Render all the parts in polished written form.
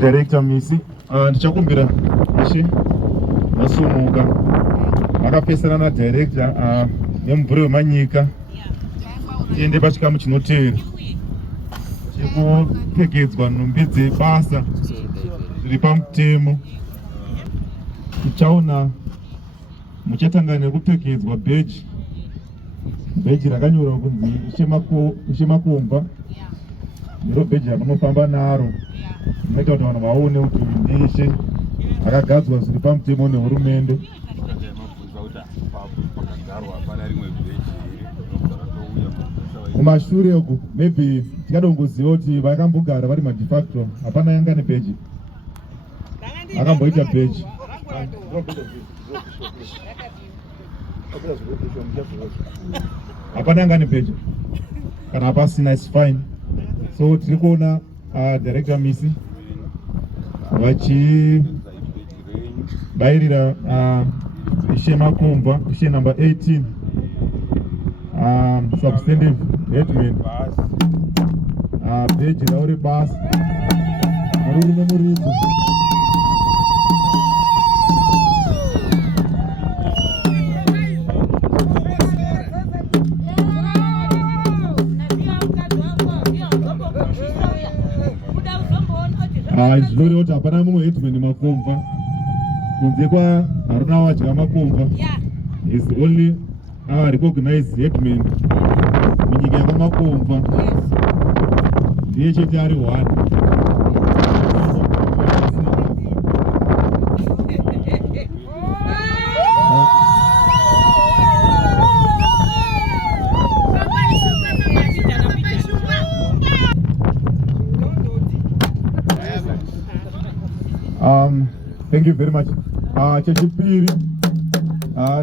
Director Misi, ndichakumbira ishe masumuka makapesana na director nemubhure wemanyika tiende pachikamu chinotevera chekupfekedzwa nhumbi dzebasa zviri pamutemo. Tichaona muchatanga nekupfekedzwa bheji rakanyorwa kunzi Ishe Makomba. Ndiro bheji ramunofamba naro rinoita kuti vanhu vaone kuti ndishe akagadzwa zviri pamutemo nehurumende. Kumashure uku maybe tikadongoziva kuti vakambogara vari madefacto hapana yanga nebheji, akamboita bheji. Hapana yanga nebheji kana hapasina is fine. So tiri kuona Director Misi vachibairira Ishe Makomba, Ishe number 18, substantive headman, bheji ravo rebasa mururi nemuridzo. Zvinoreva kuti hapana mumwe headman Makomba kunze kwaHaruna Wadya Makomba is only recognized headman munyika yamakomba. Ndiye chete ari one. Thank you very much. Chechipiri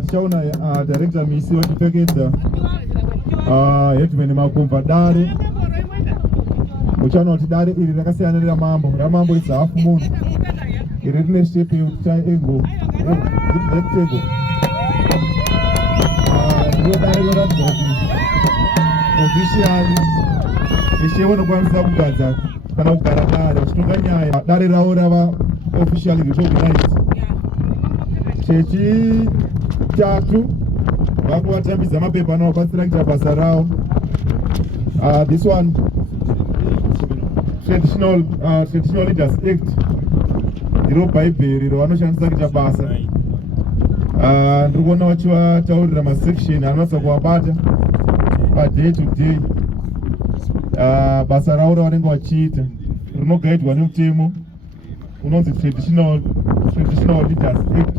tichaona Director Misi vachipfekedza headman Makomba dare. Muchaona kuti dare iri rakasiyana neramambo. Ramambo is half moon. Iri rine shape yekuti triangle rectangle. Ndiyo dare roratidza kuti officially Ishe vanokwanisa kugadza kana kugara dare vachitonga nyaya. Dare ravo rava officially recognized. Chechitatu vakuvatambidza mapepa anovabatsira kuita basa ravo. This one traditional leaders act ndiro bhaibheri ravanoshandisa kuita basa. Ndiri kuona vachivataurira masection anovatsa kuvabata paday to day. Basa ravo ravanenge vachiita rinogaidwa nemutemo unonzi traditional leaders act.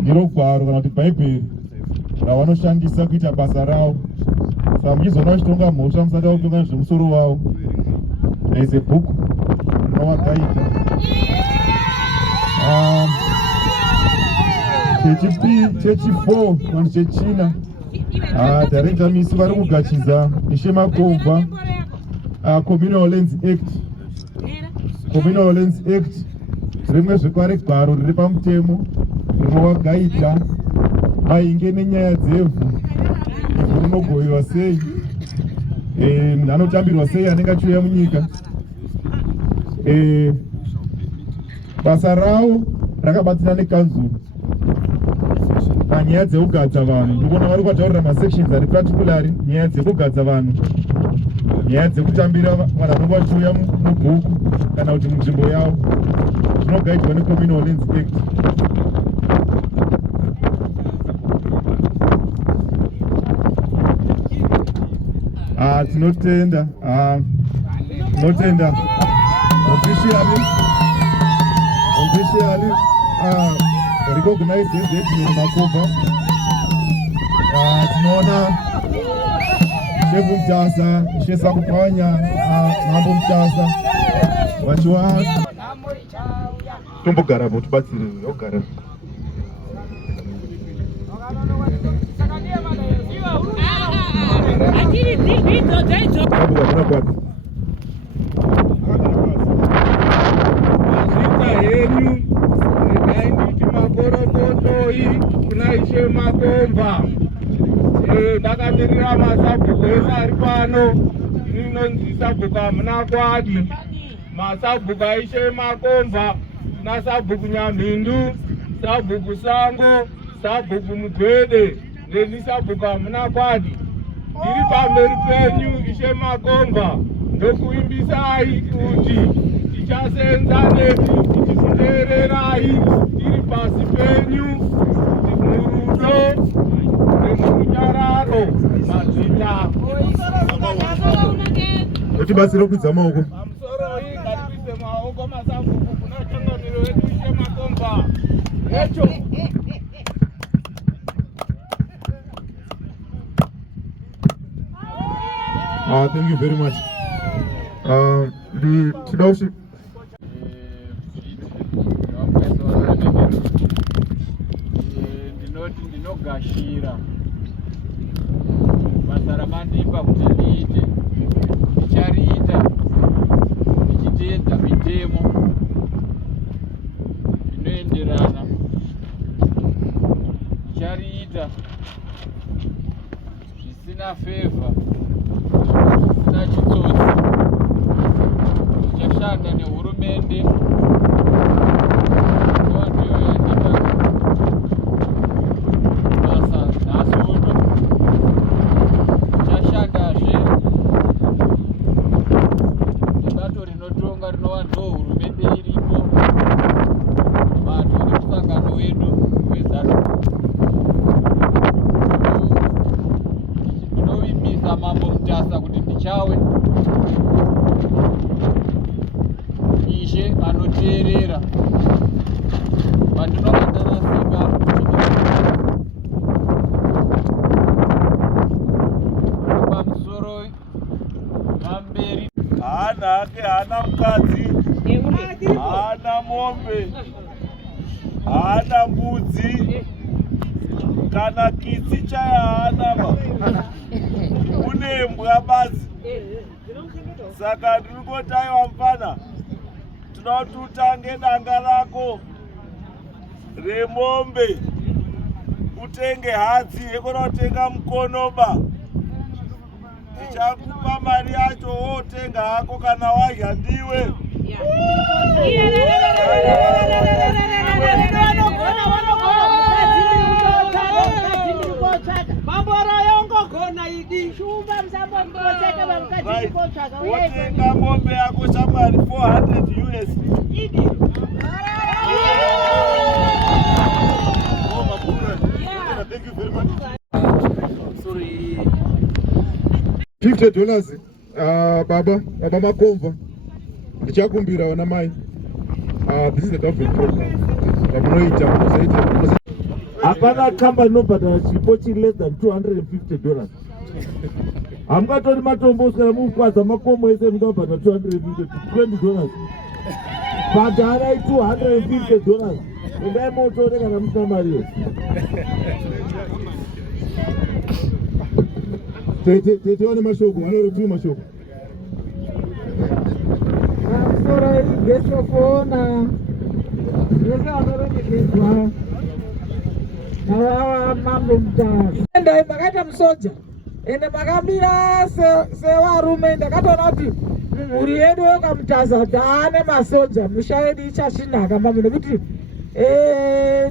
Ndiro gwaro kana kuti bhaibheri ravanoshandisa kuita basa ravo. Saka muchizoona vachitonga mhosva musati vakutonga zvemusoro wavo. There is a book rinovagaita. Chechi4 kana chechina Director Misi vari kugachiza Ishe Makomba Communal Lands Act. Communal Lands Act rimwe zvekare gwaro riri pamutemo rinovagaita mainge nenyaya dzevhu. Ivhu rinogoyiwa sei, munhu anotambirwa sei anenge achiuya munyika. Basa ravo rakabatsira nekanzuru panyaya dzekugadza vanhu. Ndikuona vari kutaurira masections ari particulary nyaya dzekugadza vanhu, nyaya dzekutambira vanhu vanenge vachiuya mubhuku kana kuti munzvimbo yavo. Zvinogaidwa neCommunal Lands Act. Tinotenda officially recognized as headman Makomba. Tinoona Shefu Mtasa, Ishe Sakupanya, Mambo Mtasa vachiwa tombogara bo tibatsire yogara. Kuna Ishe Makomba ndakamirira masabhuku ese ari pano. Inonzi sabhuku hamuna kwadi. masabhuku aishe Makomva nasabhuku Nyamhindu, sabhuku Sango, sabhuku Mugwede nenisabhuku Amunakwadi. Ndiri pamberi penyu Ishe Makomva ndokuimbisai kuti tichasenza neti tichikuteererai tiri pasi penyu murudo nemurunyararo mazita. Kuti basi rokwidza maoko. Pamusoro iyi ngatikwidze maoko masabhuku kuna mutungamiri wedu Ishe Makomva. Hecho. Thank you very much. Tidaushi ndinoti ndinogashira basa ramandipa kuti ndiite, ndichariita ndichiteedza mitemo inoenderana, ndichariita zvisina fevha, zvisina chitsotsi, ndichashanda nehurumende ndiyo yandipa basa nhasi uno. Ndichashandazve nebato rinotonga rinova ndohurumende iripo, bato remusangano wedu weZANU. Ndinovimbisa Mambo Mutasa kuti ndichawe Ishe anoteerera pandinonga ndarasika pamusoro vamberi. Haana hake, haana mukadzi, haana mombe, haana mbudzi, kana kitsi chaya haana, une mbwa basi. Saka ndirikotaiwa mfana, tinoti utange danga rako remombe, utenge hadzi yekonotenga mukonoba. Ndichakupa mari yacho wotenga hako kana wadya ndiwe. Wotenga mombe yako shamwari 400 US. Thank you very much. $50. Baba Makomva. Ndichakumbira wana mai. This is the government program. Hapana kamba inobhadhara chipo chiri less than $250. Hamungatori matombo uswera mukwadza makomo ese munobhadhara $250, bhadharai $250. Endai motore kana musina mari yo. Tione mashoko, anorutu mashoko. Pamusoro igetsofona yese vanorongedzwa navava Mambo Mutasa. Endai makaita musoja ende makamira sevarume. Ndakatoona kuti mhuri yedu yokaMutasa taane masoja, musha yedu ichashinaka mambo, nekuti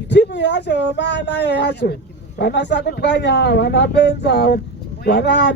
timu yacho maanayo yacho vana Sakutwanya, vana Benza, vana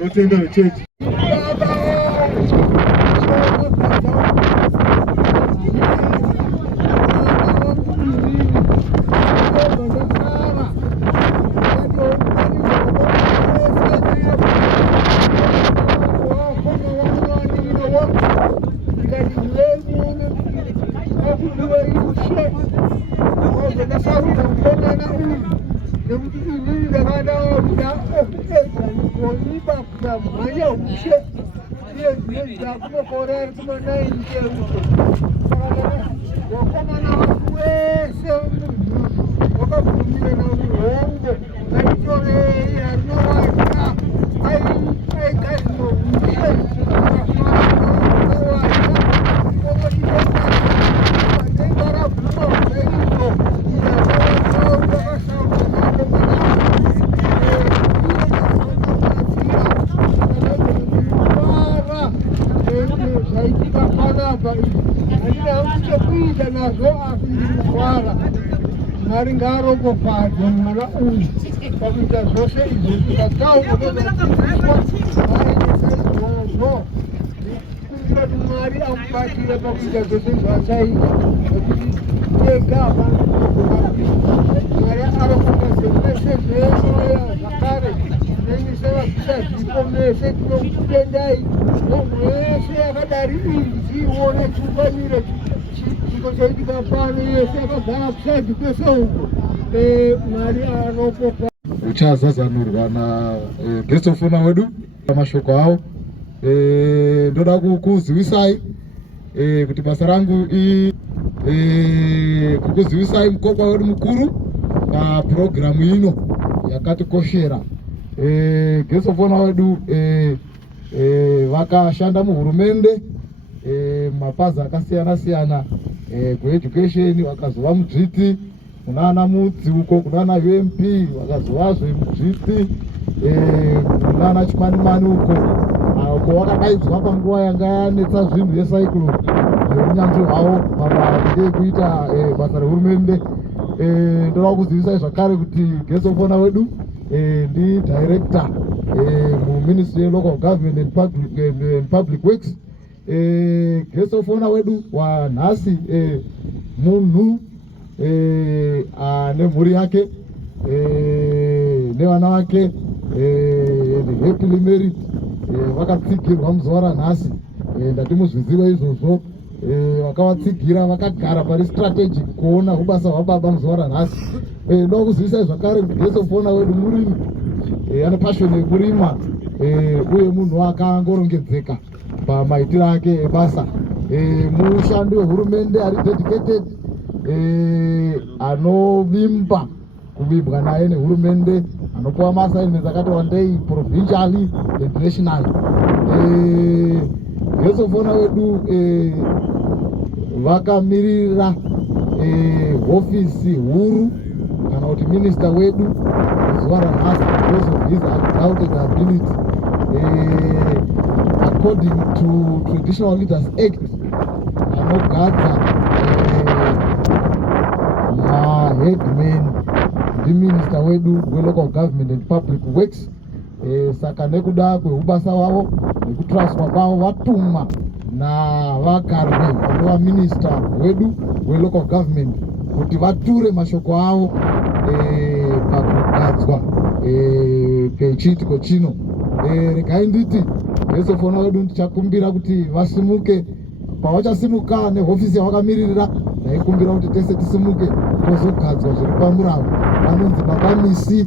Attend the church. Maringaro kopado mala uy pabida zose izi kakao no kuja dumari ampati ya pabida zose vasai ega mara aro kopase ya zakare nini sewa kisa jikomese kujendai no mwese akadari izi uone chupanire uchazazanurwa na gesofona wedu mashoko awo. Ndoda kukuziwisai kuti basa rangu kukuziwisai mukobwa wedu mukuru pa programu ino yakatikoshera. Gesofona wedu vakashanda muhurumende mapazi akasiyana siyana kueducation, vakazova mudzviti kunana mudzi uko, kunana UMP vakazovazve mudzviti, kunana chimanimani uko vakadaidzwa panguva yanga yanetsa zvinhu yesaikulu neunyanzvi hwavo pamabasa ekuita basa rehurumende. Ndoda kuzivisai zvakare kuti gesofona wedu ndi director muministry yelocal government and public works. Gesofona wedu wa nhasi munhu nemhuri yake nevana vake happily married vakatsigirwa muzuva ranhasi. Ndatimuzviziva izvozvo. Vakavatsigira vakagara pari strategic kuona kubasa hwababa muzuva ranhasi. Ndoda kuzivisai zvakare kuti gesofona wedu murimi, ane passion yekurima uye munhu akangorongedzeka pamaitiro ake ebasa. Mushandi wehurumende ari dedicated, anovimba kuvimbwa naye nehurumende, anopuwa maassignments akati wandei provincially and nationally. vesofona wedu vakamirira hofisi huru kana kuti minista wedu zuva ranhasi because of his undoubted ability according to Traditional Leaders Act anogadza maheadman ndiminista wedu welocal government and public works. Saka nekuda kweubasa wavo nekutraswa kwavo vatumwa navagarwe vanova minista wedu welocal government kuti vature mashoko avo pakugadzwa kechiitiko chino. Regai nditi vesofona wedu ndichakumbira kuti vasimuke. Pavachasimuka nehofisi yavakamiririra ndaikumbira kuti tese tisimuke tozogadzwa zviri pamuravo. Vanonzi Baba Misi,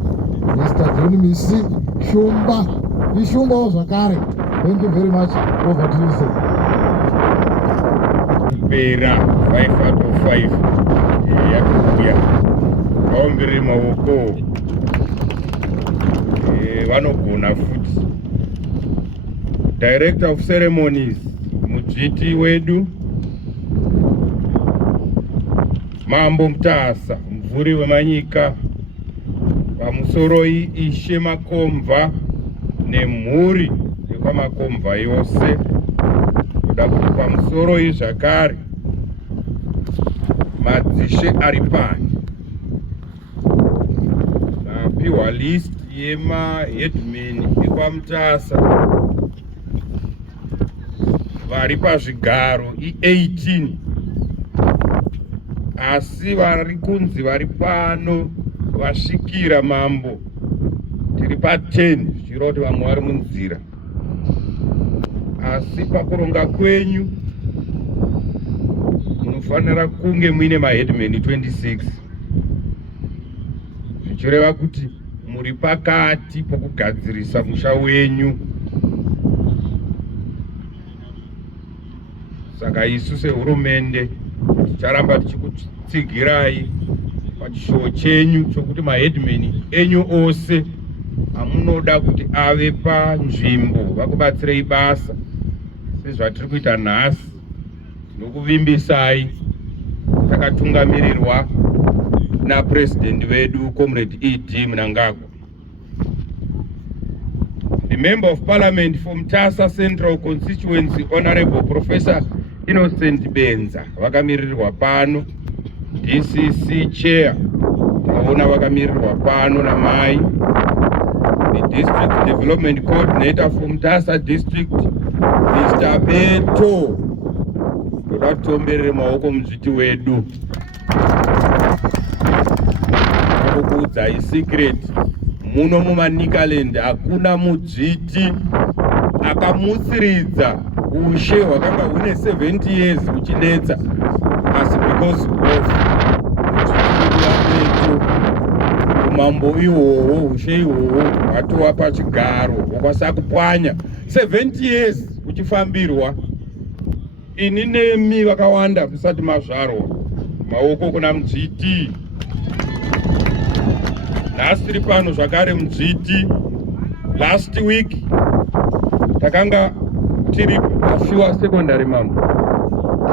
Mr. John Misi Shumba, ishumbawo zvakare. Thank you very much. Over to you, sir. Pera 5 out of 5 yakuya vaombere maoko vanogona futi. Director of Ceremonies Mudzviti wedu Mambo Mutasa mvuri wemanyika pamusoro Ishe Makomva nemhuri yekwamakomva yose. Kuda kuti pamusoro zvakare madzishe ari pano napiwa list yemaheadman ekwamutasa vari pazvigaro 18 asi vari kunzi vari pano vasvikira mambo tiri pa10 zvichireva kuti vamwe vari munzira. Asi pakuronga kwenyu munofanira kunge muine maheadman 26 zvichireva kuti muri pakati pokugadzirisa musha wenyu. Saka isu sehurumende ticharamba tichikutsigirai pachishowo chenyu chokuti maheadman enyu ose amunoda kuti ave panzvimbo vakubatsirei basa sezvatiri kuita nhasi. Tinokuvimbisai takatungamirirwa napresident wedu Comrade E.D. Mnangagwa. The Member of Parliament from Mutasa Central Constituency Honorable Professor Innocent Benza vakamirirwa pano. DCC Chair taona vakamirirwa pano namai. The District Development Coordinator from Mutasa District Mr. Beto. Toda kutomberere maoko mudzviti wedu. Akuudza isecret muno mumaNikaland hakuna mudzviti akamutsiridza ushe hwakanga hune 70 years uchinetsa, asi because of umambo ihwohwo ushe ihwohwo hwatova pachigaro hwakasa kupwanya 70 years uchifambirwa. Ini nemi vakawanda musati mazvarwa. Maoko kuna mudzviti. Nhasi tiri pano zvakare mudzviti. Last week takanga tiri paShiwa Secondary mambo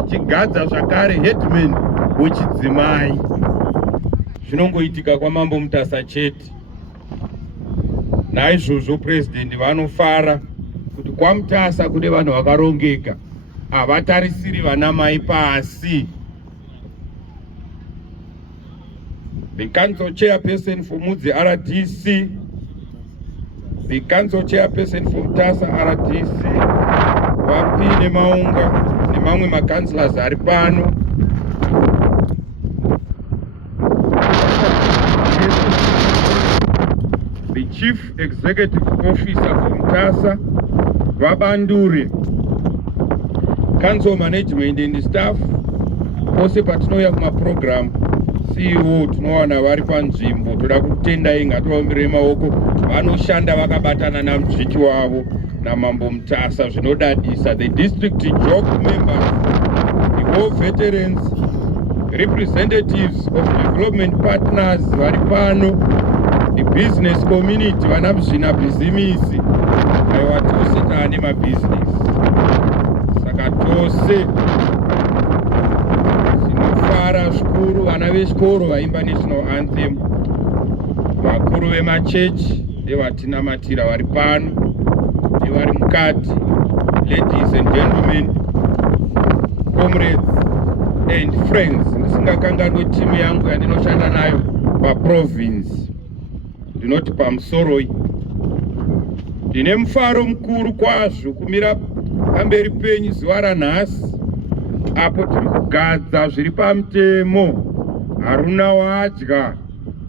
tichigadza zvakare headman wechidzimai. Zvinongoitika kwamambo Mutasa chete. Naizvozvo president vanofara kuti kwaMutasa kune vanhu vakarongeka, havatarisiri vanamai pasi. The council chairperson for Mudzi RDC, the council chairperson for Mutasa RDC, vapi nemaunga nemamwe makanselors ari pano. The chief executive officer for Mutasa, Vabandure, council management and staff, ose patinouya kumaprogram CEO tinowana vari panzvimbo. Toda kutendai ngativaombere maoko. Vanoshanda vakabatana namudzviti wavo namambo Mutasa zvinodadisa. The district job members, the war veterans, representatives of development partners vari pano, the business community, vana muzvina bhizimisi, aiwa tose taane mabusiness. saka tose tinofara zvikuru, vana vechikoro vaimba national anthem, vakuru vemachechi nevatinamatira vari pano nevari mukati, ladies and gentlemen, comrades and friends. Ndisingakanganwe timu yangu yandinoshanda nayo paprovince, ndinoti paMusoroi. Ndine mufaro mukuru kwazvo kumira pamberi penyu zuva ranhasi, apo tiri kugadza zviri pamutemo Haruna Wadya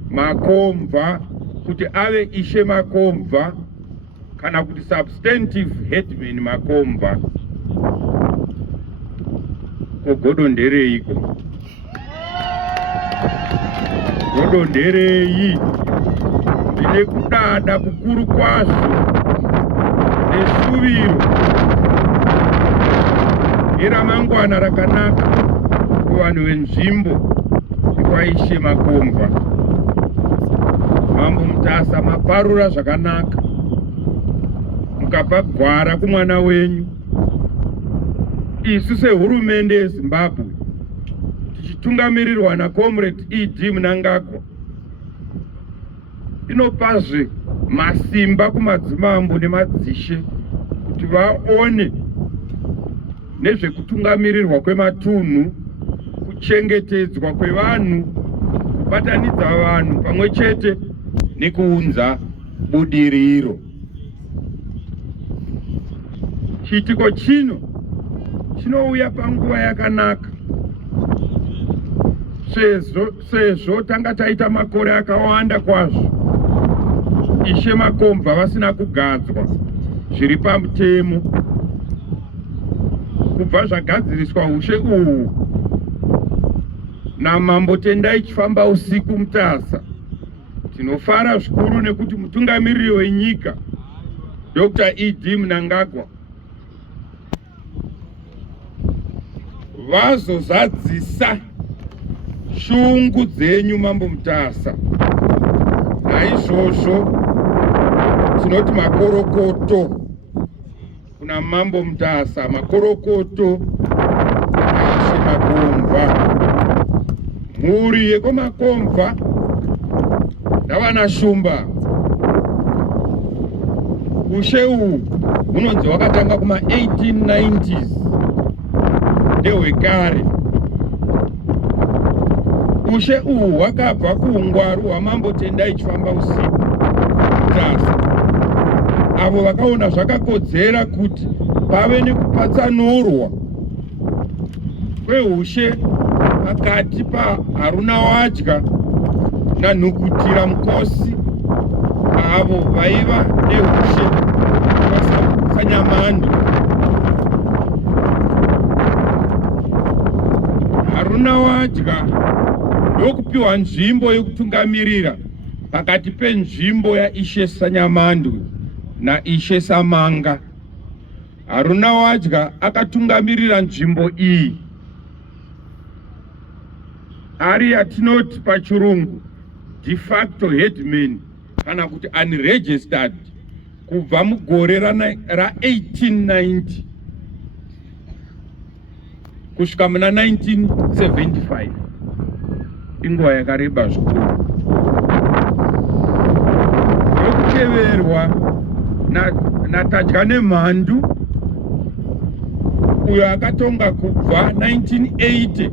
Makomva kuti ave Ishe Makomva kana kuti substantive headman Makomva. Godo ndereiko? Godo nderei? Ndine kudada kukuru kwazvo neshuviro neramangwana rakanaka kuvanhu venzvimbo nekwaIshe Makomva. Mambo Mutasa maparura zvakanaka, mukapa gwara kumwana wenyu. Isu sehurumende yeZimbabwe tichitungamirirwa naComrade E.D. Mnangagwa inopazve masimba kumadzimambo nemadzishe kuti vaone nezvekutungamirirwa kwematunhu, kuchengetedzwa kwevanhu, kubatanidza vanhu pamwe chete nekuunza budiriro. Chiitiko chino chinouya panguva yakanaka sezvo tanga taita makore akawanda kwazvo Ishe Makomva vasina kugadzwa zviri pamutemo. Kubva zvagadziriswa ushe uhu naMambo Tendai Chifamba Usiku Mutasa, tinofara zvikuru nekuti mutungamiriri wenyika Dr. E.D. Mnangagwa vazozadzisa shungu dzenyu Mambo Mutasa. Naizvozvo tinoti makorokoto kuna Mambo Mutasa, makorokoto Ishe Makomva. Mhuri yekoMakomva navana Shumba, ushe uhu hunonzi hwakatanga kuma1890s, ndehwekare. Ushe uhu hwakabva kuungwaru hwaMambo Tendai Chifamba Usiku Mutasa, avo vakaona zvakakodzera kuti pave nekupatsanurwa kweushe pakati paHaruna Wadya naNhukutira Mukosi, avo vaiva neushe hwaSanyamandu. Haruna Wadya ndokupiwa nzvimbo yekutungamirira pakati penzvimbo yaIshe Sanyamandu naIshe Samanga. Haruna Wadya akatungamirira nzvimbo iyi ari yatinoti pachirungu de facto headman kana kuti unregistered kubva mugore ra1890 kusvika muna 1975, inguva yakareba zvikuru. Yokuteverwa naTadya Nemhandu, uyo akatonga kubva 1980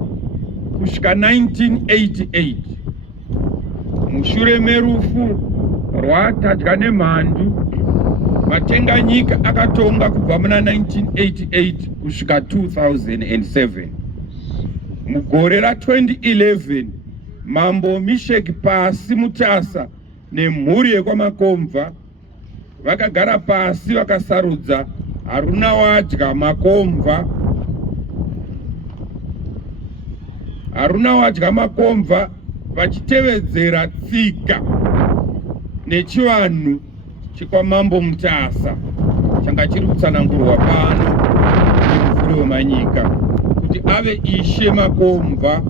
kusvika 1988. Mushure merufu rwaTadya Nemhandu, Matenganyika akatonga kubva muna 1988 kusvika 2007. Mugore ra2011 Mambo Meshaki Pasi Mutasa nemhuri yekwaMakomva vakagara pasi vakasarudza Haruna Wadya Makomva. Haruna Wadya Makomva vachitevedzera tsika nechivanhu chekwaMambo Mutasa changa chiri kutsanangurwa pano nemufuri wemanyika kuti ave Ishe Makomva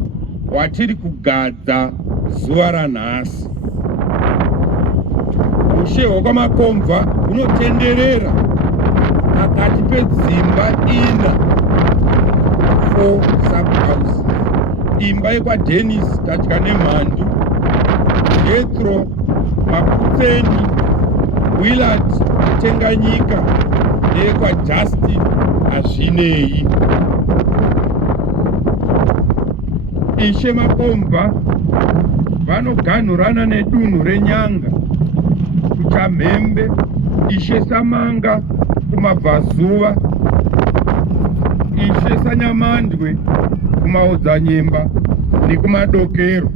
watiri kugadza zuva ranhasi. Ushe hwakwaMakomva hunotenderera pakati pedzimba ina 4 subhouse. Imba yekwaDennis Tatya Nemhandu, Jethro Maputseni, Willard Tenganyika neyekwaJustin Azvinei. Ishe Makomva vanoganhurana nedunhu reNyanga kuChamhembe, Ishe Samanga kumabvazuva, Ishe Sanyamandwe kumaodzanyemba nekumadokero.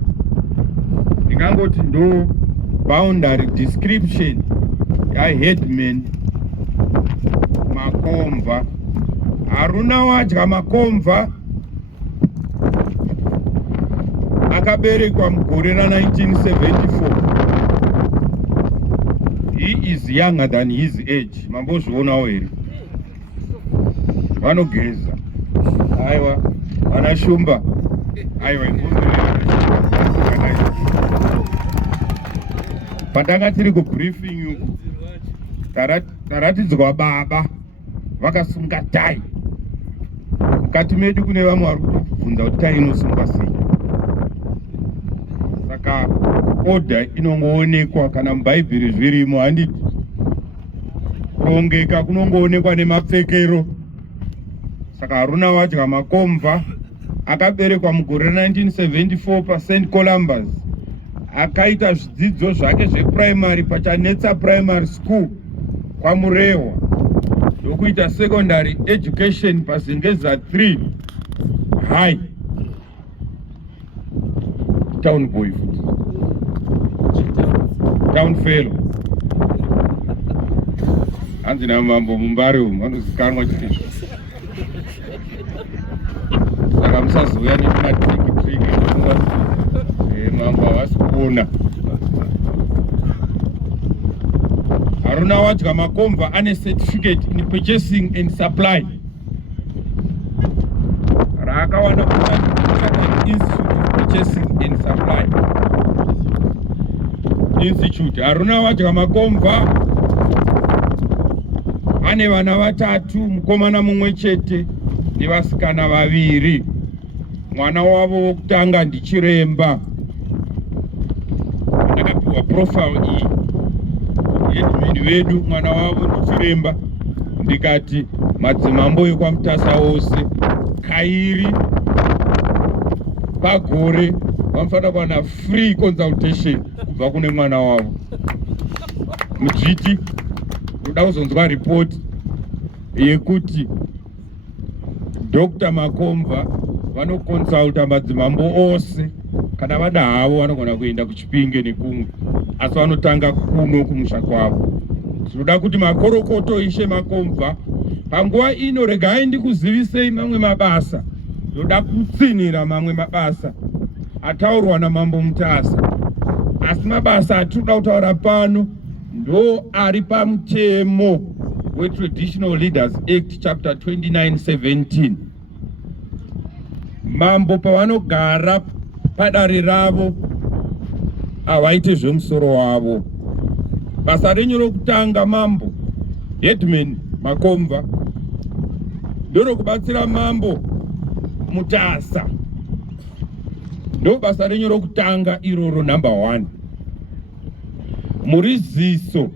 Ndingangoti ndo boundary description yaHeadman Makomva. Haruna Wadya Makomva akaberekwa mugore ra1974. He is younger than his age. Mambozvionawo here? Vanogeza. Aiwa, vanashumba. Aiwa, patanga tiri kubriefing uku taratidzwa baba vakasunga tai. Mukati medu kune vamwe vari kubvunza kuti tai inosunga sei. Saka order inongoonekwa kana mubhaibheri zvirimo, handiti kurongeka kunongoonekwa nemapfekero. Saka Haruna Wadya Makomva akaberekwa mugore 1974 paSt Columbus. Akaita zvidzidzo zvake zveprimary paChanetsa Primary School kwaMurehwa, ndokuita secondary education paZingeza 3 High. Town boy futi, town fellow. Hanzi naMambo Mumbare umu vanozikanwa chitizvo. Saka musazouya nematriki mambo havasi kuona. Haruna Wadya Makomva ane certificate in purchasing and supply raakawana Institute of Purchasing and Supply Institute. Haruna Wadya Makomva ane vana vatatu, mukomana mumwe chete nevasikana vaviri. Mwana wavo wokutanga ndichiremba. Ndakapiwa profile iyi Headman vedu, mwana wavo ndichiremba. Ndikati madzimambo ekwaMutasa ose kairi pagore vanofanira kuwana free consultation kubva kune mwana wavo. Mujiti ndoda kuzonzwa report yekuti Dr. Makomva vanoconsulta madzimambo ose, kana vada havo vanogona kuenda kuChipinge nekumwe, asi vanotanga kuno kumusha kwavo. Tinoda kuti makorokoto Ishe Makomva panguva ino regai ndikuzivisei mamwe mabasa. Ndoda kutsinira mamwe mabasa ataurwa naMambo Mutasa, asi mabasa atinoda kutaura pano ndo ari pamutemo weTraditional Leaders Act chapter 29:17. Mambo pavanogara padare ravo havaite zvemusoro wavo. Basa renyu rokutanga mambo Headman Makomva ndorokubatsira Mambo Mutasa. Ndo basa renyu rokutanga iroro number 1. Muri ziso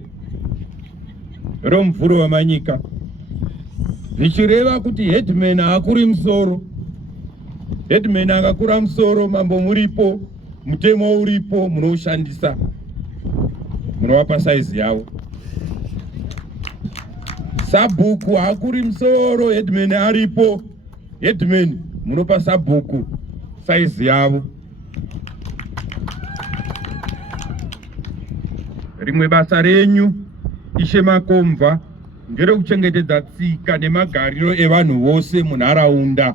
romvuro wamanyika, zvichireva kuti Headman haakuri musoro. Headman akakura musoro, mambo muripo, mutemo uripo, munoushandisa, munovapa saizi yavo. Sabhuku haakuri musoro, Headman aripo, Headman munopa sabhuku saizi yavo. Rimwe basa renyu Ishe Makomva nderekuchengetedza tsika nemagariro evanhu vose munharaunda,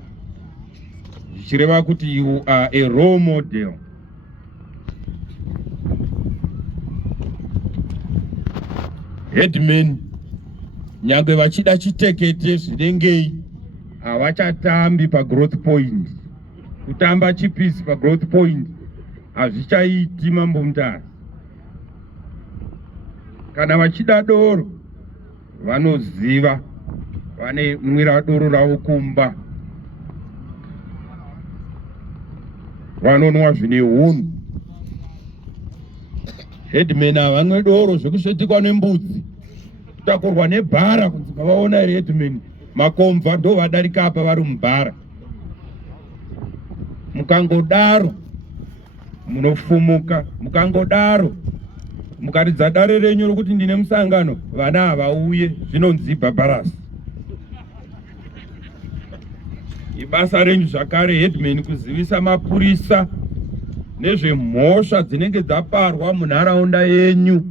zvichireva kuti you are a role model. Headman nyangwe vachida chitekete zvinengei havachatambi paGrowth Point. Kutamba chipisi paGrowth Point hazvichaiti Mambo Mutasa. Kana vachida doro vanoziva vane mwira doro ravo kumba, vanonwa zvine hunhu. Headman havamwe doro zvekusvetikwa nembudzi, kutakurwa nebhara kunzi ngavaona here headman. Makomva ndo vadarika apa vari mubhara. Mukangodaro munofumuka, mukangodaro mukaridza dare renyu rokuti ndine musangano, vana havauye, zvinonzi bhabharasi. Ibasa renyu zvakare headman kuzivisa mapurisa nezvemhosva dzinenge dzaparwa munharaunda yenyu.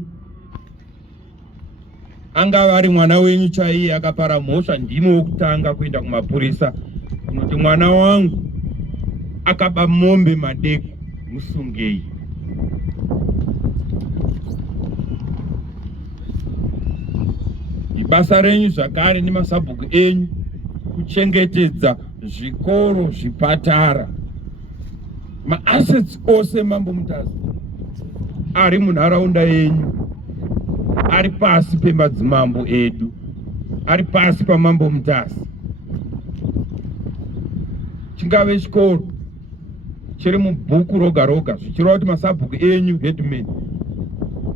Anga vari mwana wenyu chaiye akapara mhosva, ndimi wokutanga kuenda kumapurisa kunoti mwana wangu akaba mombe madeko, musungei. Ibasa renyu zvakare nemasabhuku enyu kuchengetedza zvikoro, zvipatara, maassets ose Mambo Mutasa ari munharaunda yenyu, ari pasi pemadzimambo edu, ari pasi paMambo Mutasa. Chingave chikoro chiri mubhuku roga roga, zvichireva kuti masabhuku enyu headman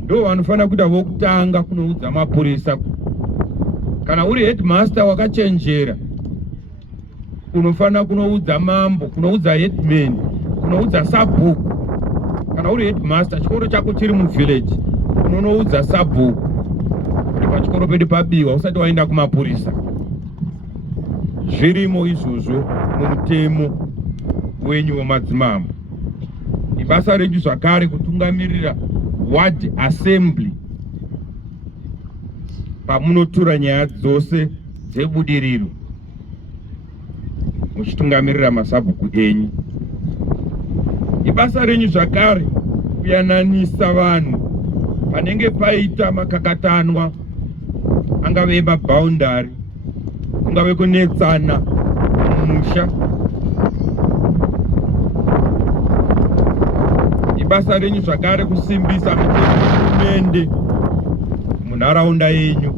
ndo vanofanira kuita vokutanga kunoudza mapurisa. Kana uri headmaster wakachenjera, unofanira kunoudza mambo, kunoudza headman, kunoudza sabhuku. Kana uri headmaster, chikoro chako chiri muvillage, unonoudza sabhuku kuti pachikoro pedu pabiwa usati waenda kumapurisa. Zvirimo izvozvo mumutemo wenyu wemadzimambo. Ibasa renyu zvakare kutungamirira ward assembly pamunotura nyaya dzose dzebudiriro, muchitungamirira masabhuku enyu. Ibasa renyu zvakare kuyananisa vanhu panenge paita makakatanwa, angave mabhaundari, kungave kunetsana mumusha. Ibasa renyu zvakare kusimbisa hurumende munharaunda yenyu.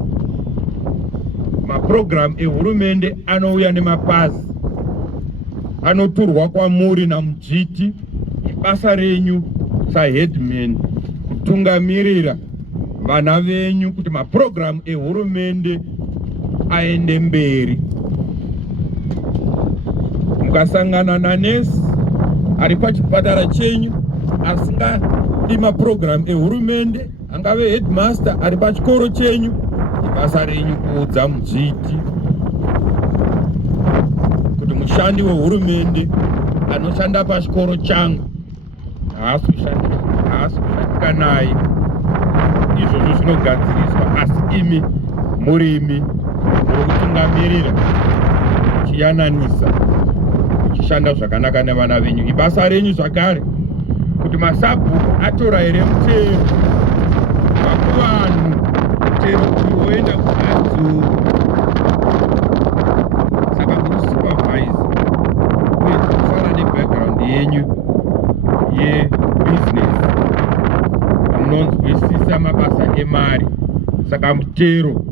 Maprogramu ehurumende anouya nemapazi, anoturwa kwamuri namujiti. Ibasa renyu saheadman kutungamirira vana venyu kuti maprogramu ehurumende aende mberi. Mukasangana nanesi ari pachipatara chenyu asingadi maprogramu ehurumende, angave headmaster ari pachikoro chenyu, ibasa renyu kuudza mujiti kuti mushandi wehurumende anoshanda pachikoro changu haasi kushandika naye. Izvozvo zvinogadziriswa, asi imi murimi muri kutungamirira, muchiyananisa, muchishanda zvakanaka nevana venyu. Ibasa renyu zvakare kuti masabhuku atora here mutero vakuvanhu, mutero uyu woenda kumadzuru. Saka muri supervise uye kusara nebackground yenyu yebusiness, munonzwisisa mabasa emari. Saka mutero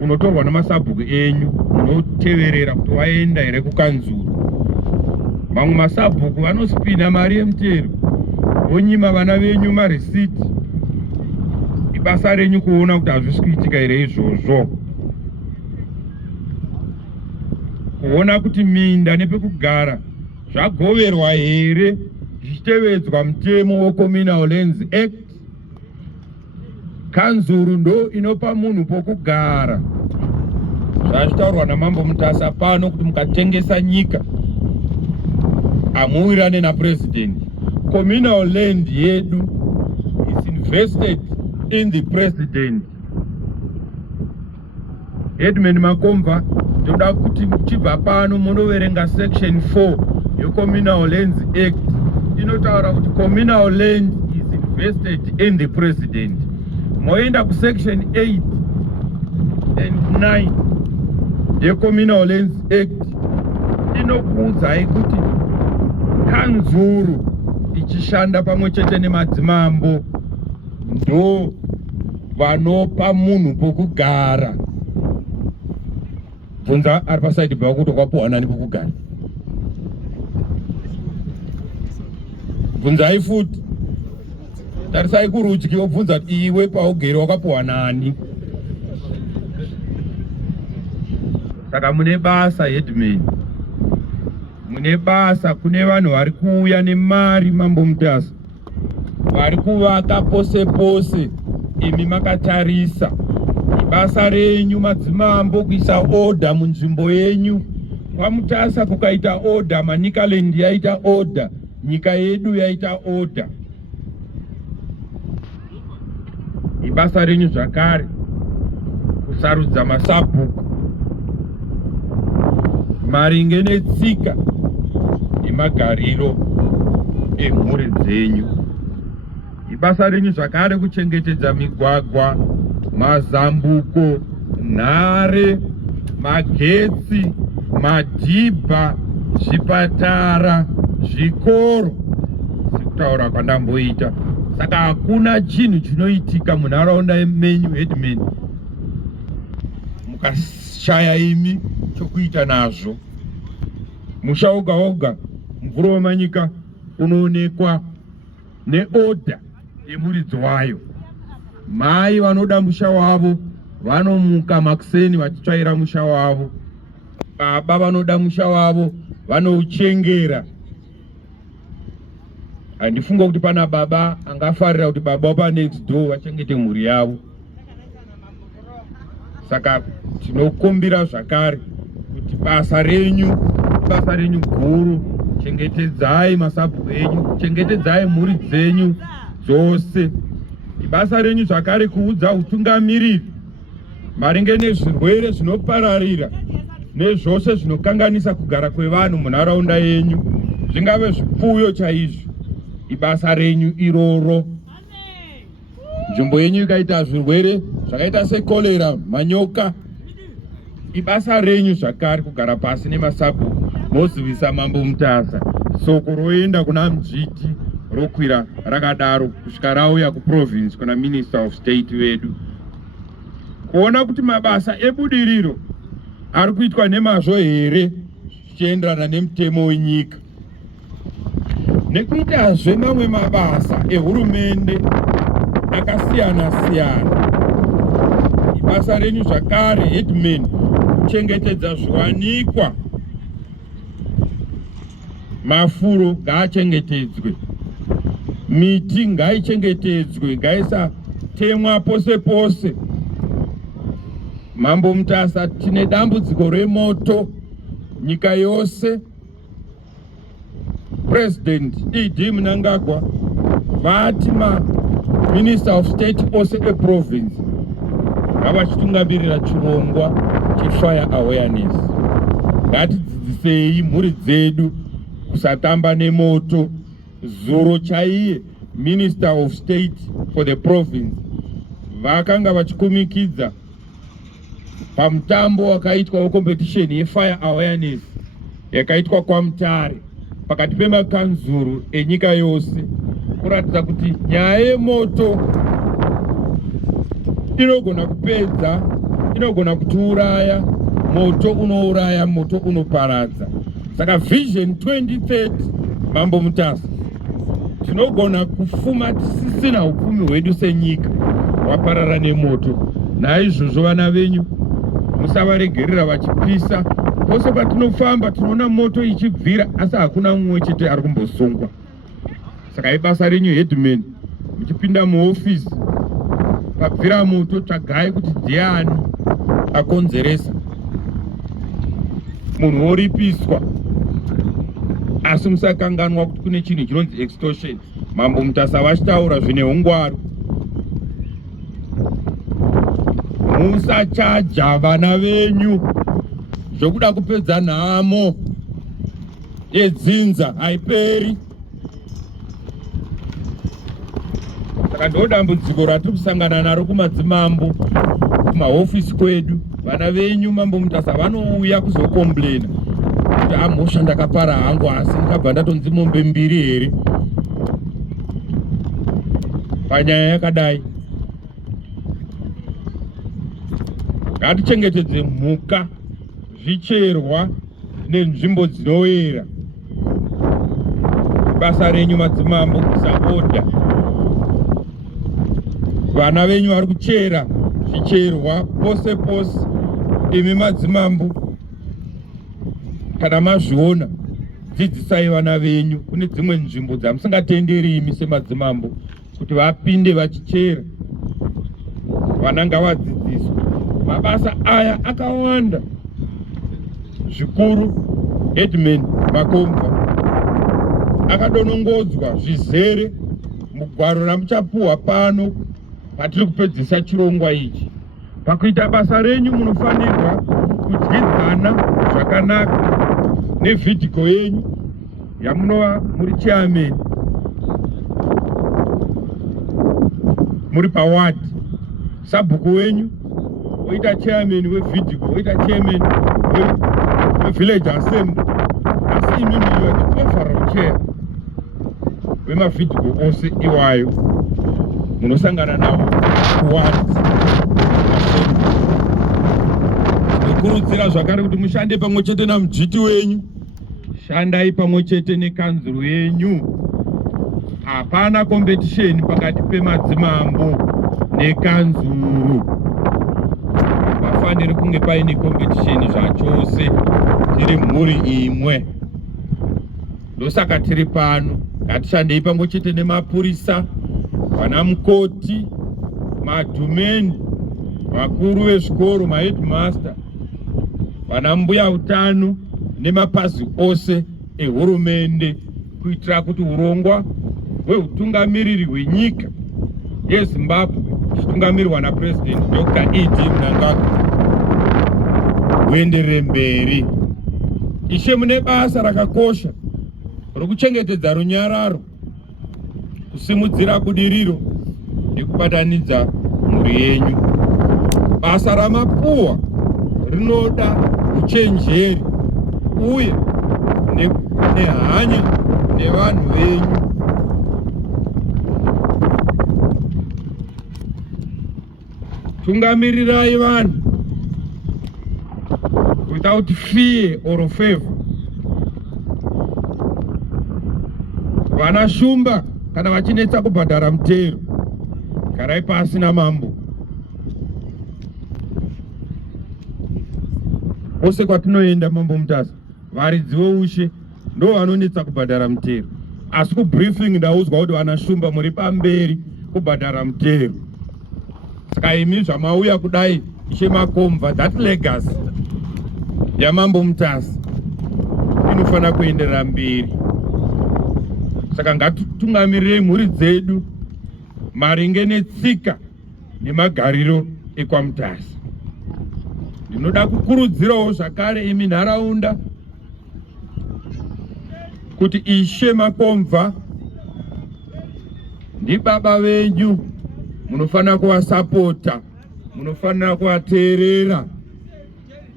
unotorwa namasabhuku enyu, munoteverera kuti waenda here kukanzuru. Mamwe masabhuku vanosipina mari yemutero, vonyima vana venyu marisiti. Ibasa renyu kuona kuti hazvisi kuitika here izvozvo, kuona kuti minda nepekugara zvagoverwa here zvichitevedzwa mutemo weCommunal Lands Act. Kanzuru ndo inopa munhu pokugara. Zvachitaurwa naMambo Mutasa pano kuti mukatengesa nyika hamuwirane napresident. Communal land yedu is invested in the president. Headman Makomva, ndoda kuti muchibva pano munoverenga section 4 yeCommunal Lands Act. Inotaura kuti communal land is invested in the president. Moenda ku section 8 and 9 yeCommunal Lands Act inokuudzai kuti kanzuru ichishanda pamwe chete nemadzimambo ndo vanopa munhu pokugara. bvunza ari pasaidi pako kuti wakapuwa nani pokugara. Bvunzai futi, tarisai kurudyi wobvunza kuti iwe paugere wakapuwa nani. Saka mune basa headman, mune basa, kune vanhu vari kuuya nemari Mambo Mutasa, vari kuvaka pose pose, imi makatarisa. Basa renyu madzimambo kuisa order munzvimbo yenyu. Kwamutasa kukaita order, Manicaland yaita order, nyika yedu yaita order. Ibasa renyu zvakare kusarudza masabhuku maringe netsika nemagariro emhuri dzenyu. Ibasa renyu zvakare kuchengetedza migwagwa, mazambuko, nhare, magetsi, madhibha, zvipatara, zvikoro, sekutaura kwandamboita. Saka hakuna chinhu chinoitika munharaunda menyu headman mukashaya imi chokuita nazvo. Musha woga woga mvura wemanyika unoonekwa neoda yemuridzi wayo. Mai vanoda musha wavo vanomuka makuseni vachitsvaira musha wavo. Baba vanoda musha wavo vanouchengera. Handifunga kuti pana baba angafarira kuti baba wapa next door vachengete mhuri yavo. Saka tinokumbira zvakare kuti basa renyu guru, chengetedzai masabhuku enyu, chengetedzai mhuri dzenyu dzose. Basa renyu zvakare kuudza utungamiriri maringe nezvirwere zvinopararira nezvose zvinokanganisa kugara kwevanhu munharaunda yenyu, zvingave zvipfuyo chaizvo. Ibasa renyu iroro. Nzvimbo yenyu ikaita zvirwere zvakaita sekolera, manyoka, ibasa renyu zvakare kugara pasi nemasabhuku mozivisa Mambo Mutasa. Soko roenda kuna Mjiti rokwira rakadaro kusvika rauya kuprovince kuna Minister of State vedu. Kuona kuti mabasa ebudiriro ari kuitwa nemazvo here zvichienderana nemutemo wenyika. Nekuitazve mamwe mabasa ehurumende akasiyana siyana. Ibasa renyu zvakare headman kuchengetedza zviwanikwa. Mafuro ngaachengetedzwe, miti ngaichengetedzwe, ngaisatemwa pose pose. Mambo Mutasa, tine dambudziko remoto nyika yose. President E.D. Mnangagwa vati Minister of State ose eprovince ngavachitungamirira chirongwa chefire awareness. Ngatidzidzisei mhuri dzedu kusatamba nemoto. Zuro chaiye Minister of State for the province vakanga vachikumikidza pamutambo wakaitwa wecompetition yefire awareness yakaitwa kwaMutare pakati pemakanzuru enyika yose, kuratidza kuti nyaya yemoto inogona kupedza, inogona kutiuraya. Moto unouraya, moto unoparadza. Saka Vision 2030 Mambo Mutasa, tinogona kufuma tisisina upfumi hwedu senyika waparara nemoto. Naizvozvo vana venyu musavaregerera vachipisa. Pose patinofamba tinoona moto ichibvira asi hakuna mumwe chete ari kumbosungwa. Saka ibasa renyu headman, muchipinda muofisi pabvira moto tsvagai kuti ndiani akonzeresa. Munhu oripiswa. Asi musakanganwa kuti kune chinhu chinonzi extortion. Mambo Mutasa vachitaura zvine ungwaru. Musachaja vana venyu zvokuda kupedza nhamo yedzinza haiperi. Saka ndo dambudziko ratiri kusangana naro kumadzimambo, kumahofisi kwedu. Vana venyu Mambo Mutasa vanouya kuzokomplaina kuti amhosva ndakapara hangu asi ndikabva ndatonzi mombe 2 here panyaya yakadai. Ngatichengetedze mhuka zvicherwa nenzvimbo dzinowera. Basa renyu madzimambo kusapota vana venyu vari kuchera zvicherwa pose pose. Imi madzimambo kana mazviona dzidzisai vana venyu. Kune dzimwe nzvimbo dzamusingatenderi imi semadzimambo kuti vapinde vachichera. Vana ngavadzidziswe. Mabasa aya akawanda zvikuru. Headman Makomva akadonongodzwa zvizere mugwaro ramuchapuhwa pano patiri kupedzisa chirongwa ichi. Pakuita basa renyu munofanirwa kudyidzana zvakanaka nevhidhiko yenyu yamunova muri chairman, muri pawadi. Sabhuku wenyu oita chairman wevhidhiko, oita chairman wevillage assembly, asi imimi yoti overall chair wemavhidhiko ose iwayo munosangana nawo kuwadi. Tinokurudzira zvakare kuti mushande pamwe chete namudzviti wenyu. Shandai pamwe chete nekanzuru yenyu. Hapana competition pakati pemadzimambo nekanzuru. Pafaniri kunge paine competition zvachose, tiri mhuri imwe. Ndosaka tiri pano. Ngatishandei pamwe chete nemapurisa, vana mukoti, madhumeni, vakuru vezvikoro, maheadmaster, vana mbuya utano nemapazi ose ehurumende, kuitira kuti urongwa hweutungamiriri hwenyika yeZimbabwe chitungamirirwa naPresident Dr. E.D. Mnangagwa huenderere mberi. Ishe mune basa rakakosha rokuchengetedza runyararo, kusimudzira budiriro nekubatanidza mhuri yenyu. Basa ramapuhwa rinoda uchenjeri uye nehanya nevanhu venyu. Tungamirirai vanhu without fear or favor. Vana shumba kana vachinetsa kubhadhara mutero, garai pasi namambo. Ose kwatinoenda mambo Mutasa, varidzi voushe ndo vanonetsa kubhadhara mutero. Asi kubriefing ndaudzwa kuti vana shumba muri pamberi kubhadhara mutero. Saka imi zvamauya kudai Ishe Makomva, that legacy yamambo Mutasa inofana kuenderera mberi. Saka ngatitungamirirei mhuri dzedu maringe netsika nemagariro ekwaMutasa. Ndinoda kukurudzirawo zvakare imi nharaunda kuti Ishe Makomva ndibaba venyu, munofanira kuvasapota, munofanira kuvateerera.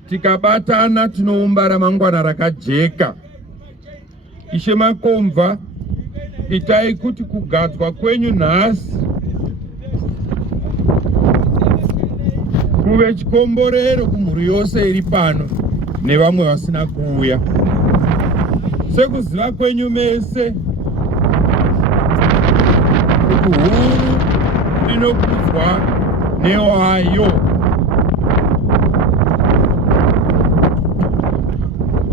Tikabatana tinoumba ramangwana rakajeka. Ishe Makomva, itai kuti kugadzwa kwenyu nhasi kuve chikomborero kumhuri yose iri pano nevamwe vasina kuuya. Sekuziva kwenyu mese kuti huru inokudzwa newayo.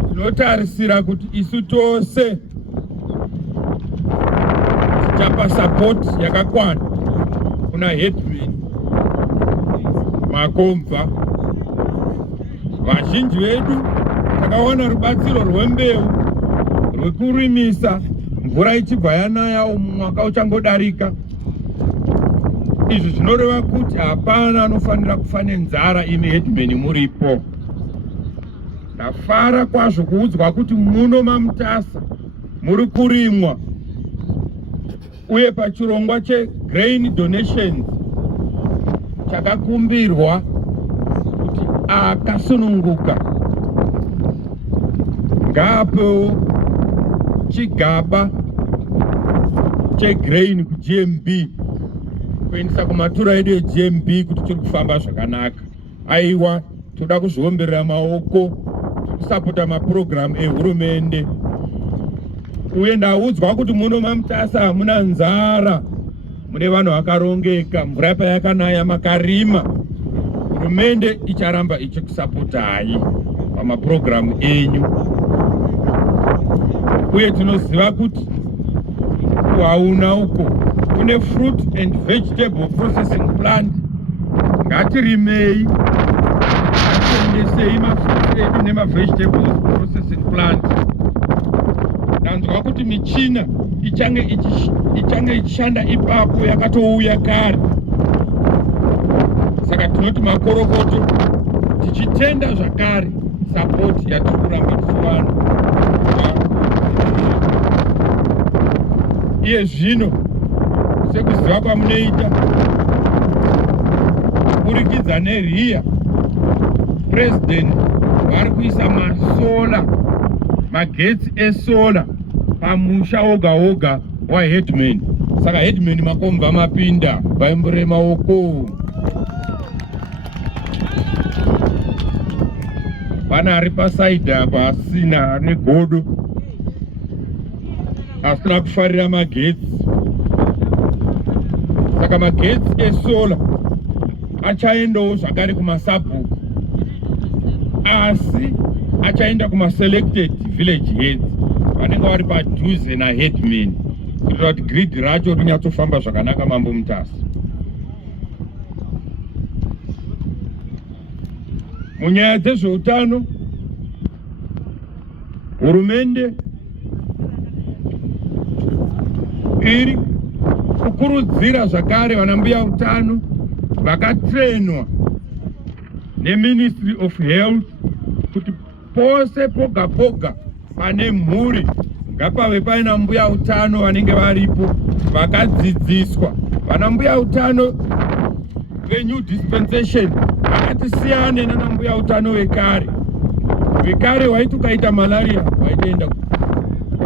Tinotarisira kuti isu tose tichapa support yakakwana kuna Headman Makomva. Vazhinji vedu takawana rubatsiro rwembeu rwekurimisa mvura ichibva yanaya mwaka uchangodarika. Izvi zvinoreva kuti hapana anofanira kufa nenzara imi Headman muripo. Ndafara kwazvo kuudzwa kuti muno maMutasa muri kurimwa, uye pachirongwa chegrain donations chakakumbirwa kuti akasununguka ngaapewo chigaba chegrain kuGMB kuendesa kumatura edu eGMB kuti chiri kufamba zvakanaka. Aiwa, toda kuzviomberera maoko kusapota mapurogiramu ehurumende. Uye ndaudzwa kuti muno maMutasa hamuna nzara, mune vanhu vakarongeka, mvura payakanaya makarima. Hurumende icharamba ichikusapotai pamapurogiramu enyu. Uye tinoziva kuti kuhauna uko kune fruit and vegetable processing plant. Ngatirimei, ngatiendesei mafruit edu nemavegetables processing plant. Ndanzwa kuti michina ichange ichishanda ipapo yakatouya kare. Saka tinoti makorokoto tichitenda zvakare support yatiri kuramba tichiwana. Iye zvino sekuziva kwamunoita kuburikidza neRIA, President vari kuisa masola, magetsi esola pamusha oga oga waHeadman. Saka Headman makomba mapinda baimbure maoko. Pana ari pasaidhi apa asina negodo, asina kufarira magetsi. Saka magetsi esola achaendawo zvakare kumasabhuku, asi achaenda kumaselected village heads vanenge vari padhuze naHeadman, kuitira kuti grid racho rinyatsofamba zvakanaka mambo Mutasa. Munyaya dzezveutano, hurumende iri kukurudzira zvakare vana mbuya utano vakatrenwa neMinistry of Health kuti pose poga poga pane mhuri ngapave paina mbuya utano vanenge varipo vakadzidziswa. Vana mbuya utano veNew Dispensation vakatisiyane nana mbuya utano vekare. Vekare waiti ukaita malaria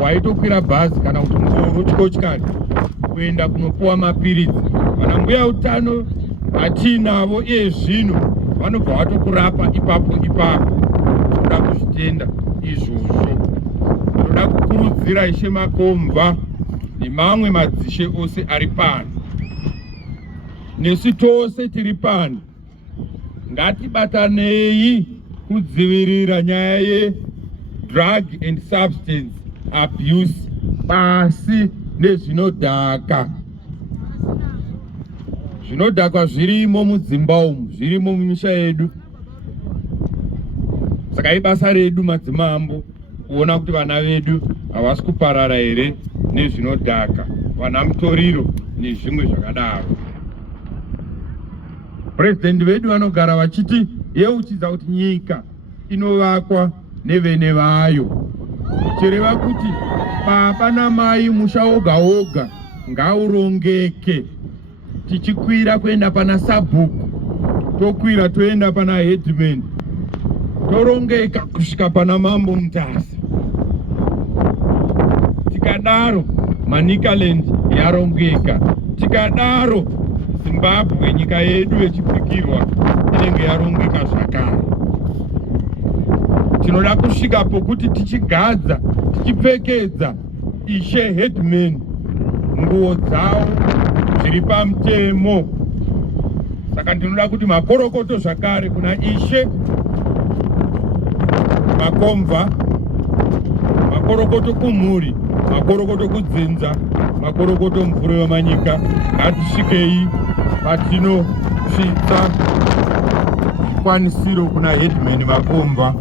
waitokwira bhazi kana kuti musoro chikochikari kuenda kunopuwa mapiritsi. Vana mbuya utano atinavo iye zvino vanobva vatokurapa ipapo. Toda kuzvitenda izvozvo. Toda kukurudzira Ishe Makomba nemamwe madzishe ose ari pano, nesu tose tiri pano, ngatibatanei kudzivirira nyaya ye-drug and substance abuse pasi nezvinodhaka. Zvinodhaka zvirimo mudzimba umu, zvirimo mumisha yedu. Saka ibasa redu madzimambo kuona kuti vana vedu havasi kuparara here nezvinodhaka, vana mutoriro nezvimwe zvakadaro. President vedu vanogara vachiti yeuchidza kuti nyika inovakwa nevene vayo, chireva kuti baba namai musha oga oga ngaurongeke. Tichikwira kuenda pana sabhuku, tokwira toenda pana Headman, torongeka kusvika pana mambo Mutasa. Tikadaro Manicaland yarongeka, tikadaro Zimbabwe nyika yedu yechipikirwa inenge yarongeka zvakare. Tinoda kusvika pokuti tichigadza, tichipfekedza Ishe Headman nguo dzavo zviri pamutemo. Saka ndinoda kuti makorokoto zvakare kuna Ishe Makomba, makorokoto kumhuri, makorokoto kudzinza, makorokoto mvura yamanyika, ngatisvikei patinosvitsa zvikwanisiro kuna Headman Makomba.